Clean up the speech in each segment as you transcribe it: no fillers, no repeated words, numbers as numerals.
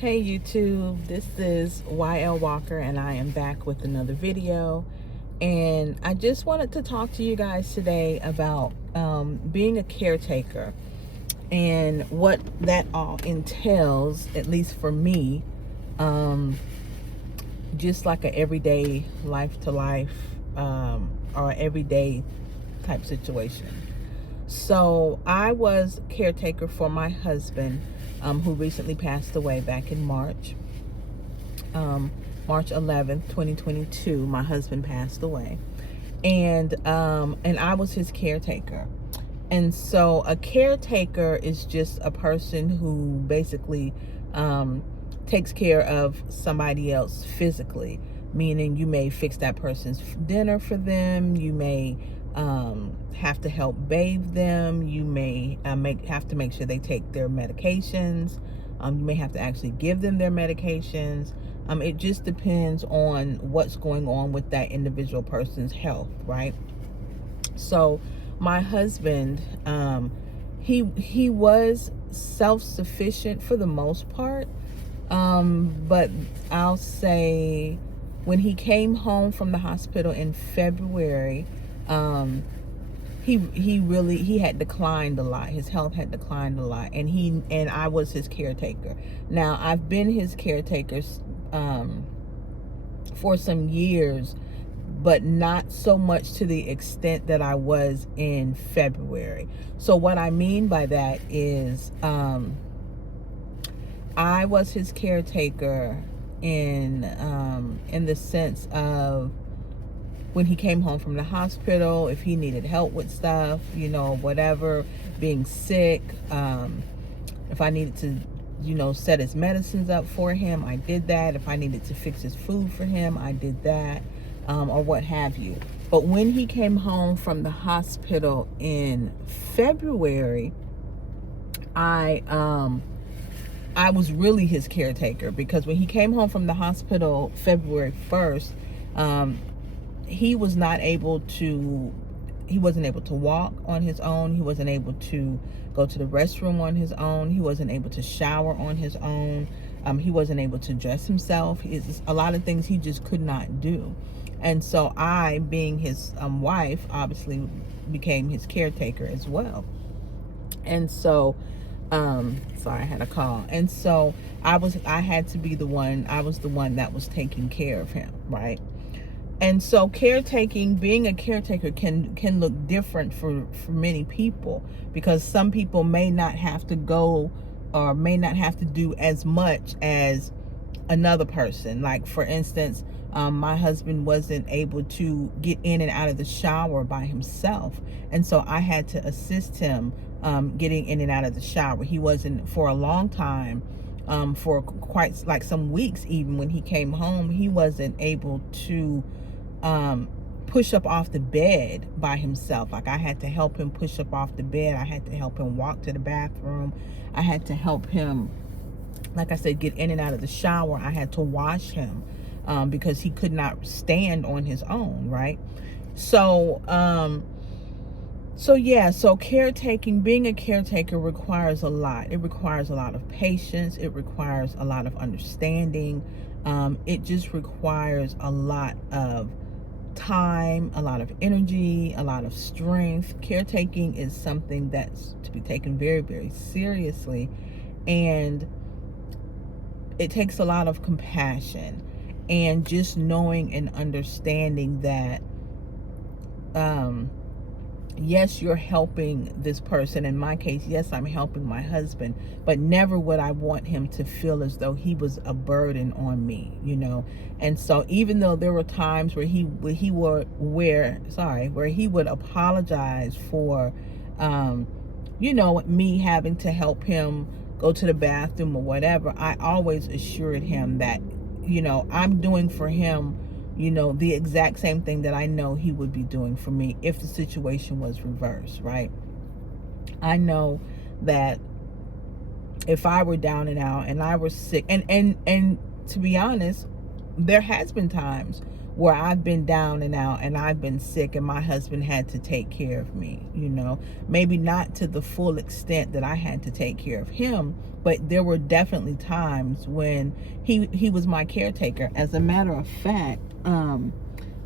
Hey YouTube, this is YL Walker and I am back with another video. And I just wanted to talk to you guys today about being a caretaker and what that all entails, at least for me, just like a everyday life to life or everyday type situation. So I was caretaker for my husband, who recently passed away back in March. March 11th, 2022, my husband passed away. And I was his caretaker. And so a caretaker is just a person who basically takes care of somebody else physically, meaning you may fix that person's dinner for them, you may have to help bathe them, you may have to make sure they take their medications, you may have to actually give them their medications. It just depends on what's going on with that individual person's health, right? So my husband, he was self-sufficient for the most part, but I'll say when he came home from the hospital in February, he had declined a lot. His health had declined a lot, and I was his caretaker. Now I've been his caretaker for some years, but not so much to the extent that I was in February. So what I mean by that is I was his caretaker in the sense of when he came home from the hospital, if he needed help with stuff, whatever, being sick, if I needed to, set his medicines up for him, I did that. If I needed to fix his food for him, I did that, or what have you. But when he came home from the hospital in February, I was really his caretaker, because when he came home from the hospital February 1st, he wasn't able to walk on his own. He wasn't able to go to the restroom on his own. He wasn't able to shower on his own. He wasn't able to dress himself. A lot of things he just could not do. And so I, being his wife, obviously became his caretaker as well. And so, sorry, I had a call. And so I was the one that was taking care of him, right? And so being a caretaker can look different for many people, because some people may not have to go or may not have to do as much as another person. Like, for instance, my husband wasn't able to get in and out of the shower by himself. And so I had to assist him getting in and out of the shower. He wasn't, for a long time, for quite like some weeks, even when he came home, he wasn't able to push up off the bed by himself. Like, I had to help him push up off the bed. I had to help him walk to the bathroom. I had to help him, like I said, get in and out of the shower. I had to wash him because he could not stand on his own, right? So caretaking, being a caretaker requires a lot. It requires a lot of patience. It requires a lot of understanding. It just requires a lot of time, a lot of energy, a lot of strength. Caretaking is something that's to be taken very, very seriously, and it takes a lot of compassion and just knowing and understanding that yes, you're helping this person. In my case, yes, I'm helping my husband, but never would I want him to feel as though he was a burden on me, And so even though there were times where he would apologize for, me having to help him go to the bathroom or whatever, I always assured him that, I'm doing for him, the exact same thing that I know he would be doing for me if the situation was reversed, right? I know that if I were down and out and I were sick, and to be honest, there has been times where I've been down and out and I've been sick and my husband had to take care of me, maybe not to the full extent that I had to take care of him, but there were definitely times when he was my caretaker. As a matter of fact,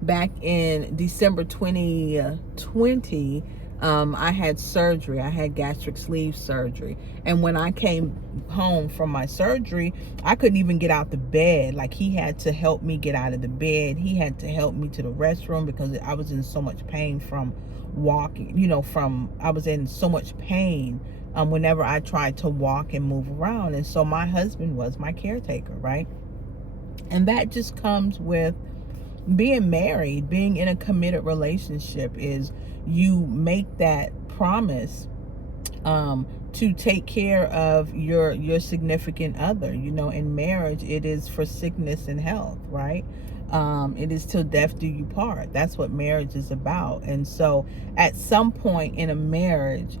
back in December 2020, I had surgery. I had gastric sleeve surgery. And when I came home from my surgery, I couldn't even get out the bed. Like, he had to help me get out of the bed. He had to help me to the restroom because I was in so much pain from walking, I was in so much pain whenever I tried to walk and move around. And so my husband was my caretaker, right? And that just comes with being married, being in a committed relationship, is you make that promise to take care of your significant other. In marriage, it is for sickness and health, right? It is till death do you part. That's what marriage is about. And so at some point in a marriage,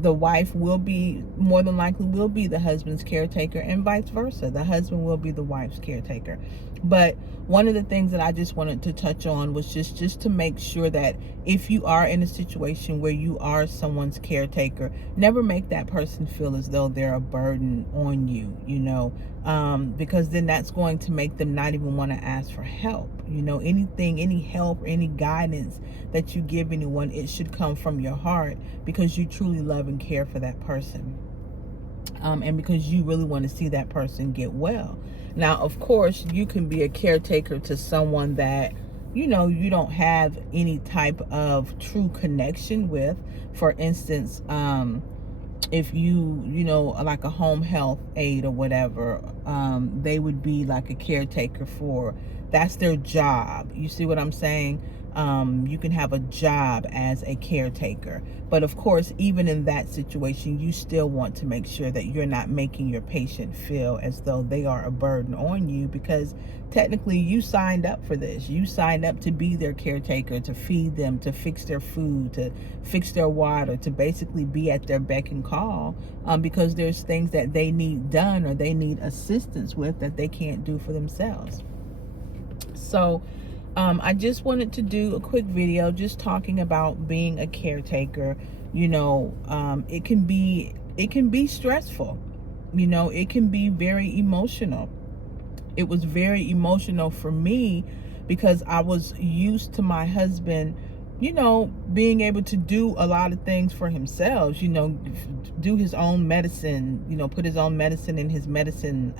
the wife will be, more than likely will be, the husband's caretaker, and vice versa. The husband will be the wife's caretaker. But one of the things that I just wanted to touch on was just to make sure that if you are in a situation where you are someone's caretaker, never make that person feel as though they're a burden on you, because then that's going to make them not even want to ask for help. Anything, any help, any guidance that you give anyone, it should come from your heart because you truly love and care for that person. And because you really want to see that person get well. Now, of course, you can be a caretaker to someone that, you don't have any type of true connection with. For instance, if like a home health aide or whatever, they would be like a caretaker for, that's their job. You see what I'm saying? You can have a job as a caretaker, but of course, even in that situation, you still want to make sure that you're not making your patient feel as though they are a burden on you, because technically you signed up for this. You signed up to be their caretaker, to feed them, to fix their food, to fix their water, to basically be at their beck and call, because there's things that they need done or they need assistance with that they can't do for themselves. So I just wanted to do a quick video just talking about being a caretaker. It can be stressful. It can be very emotional. It was very emotional for me because I was used to my husband, being able to do a lot of things for himself, do his own medicine, put his own medicine in his medicine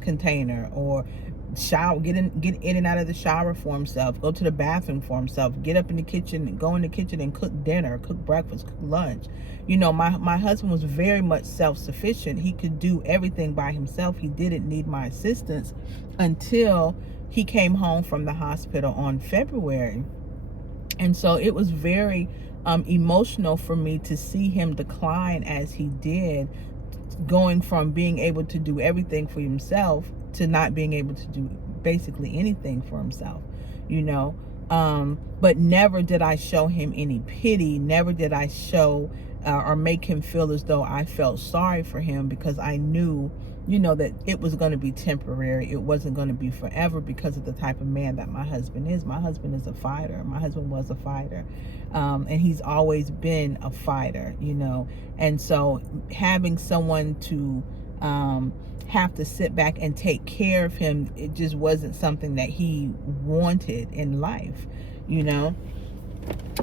container, or shower, get in and out of the shower for himself, go to the bathroom for himself, get up in the kitchen, go in the kitchen and cook dinner, cook breakfast, cook lunch. My husband was very much self-sufficient. He could do everything by himself. He didn't need my assistance until he came home from the hospital on February. And so it was very emotional for me to see him decline as he did, going from being able to do everything for himself to not being able to do basically anything for himself, but never did I show him any pity. Never did I show or make him feel as though I felt sorry for him, because I knew, that it was going to be temporary. It wasn't going to be forever because of the type of man that my husband is. My husband is a fighter. My husband was a fighter. And he's always been a fighter, and so having someone to have to sit back and take care of him, it just wasn't something that he wanted in life,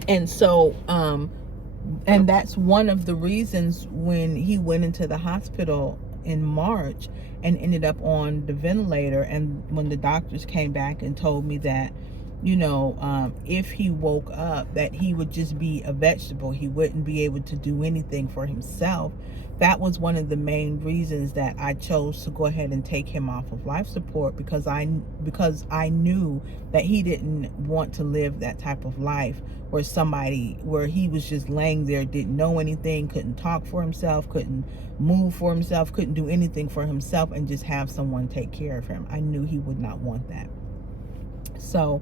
and so and that's one of the reasons when he went into the hospital in March and ended up on the ventilator, and when the doctors came back and told me that if he woke up, that he would just be a vegetable, he wouldn't be able to do anything for himself. That was one of the main reasons that I chose to go ahead and take him off of life support, because I knew that he didn't want to live that type of life where he was just laying there, didn't know anything, couldn't talk for himself, couldn't move for himself, couldn't do anything for himself, and just have someone take care of him. I knew he would not want that. So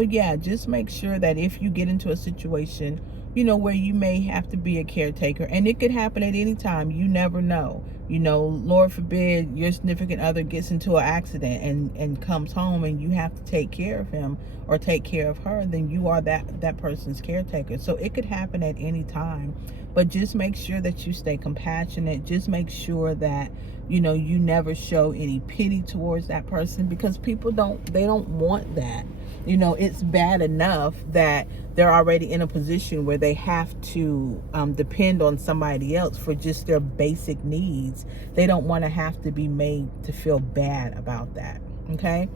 yeah, just make sure that if you get into a situation where you may have to be a caretaker. And it could happen at any time. You never know. Lord forbid your significant other gets into an accident and comes home and you have to take care of him or take care of her, then you are that person's caretaker. So it could happen at any time. But just make sure that you stay compassionate. Just make sure that, you never show any pity towards that person, because people don't want that. It's bad enough that they're already in a position where they have to depend on somebody else for just their basic needs. They don't want to have to be made to feel bad about that. Okay?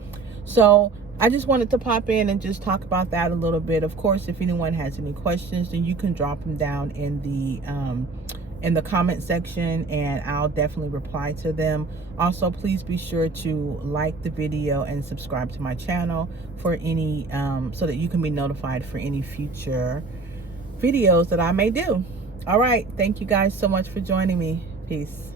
So I just wanted to pop in and just talk about that a little bit. Of course, if anyone has any questions, then you can drop them down in the comment section, and I'll definitely reply to them. Also, please be sure to like the video and subscribe to my channel for any so that you can be notified for any future videos that I may do. All right, thank you guys so much for joining me. Peace.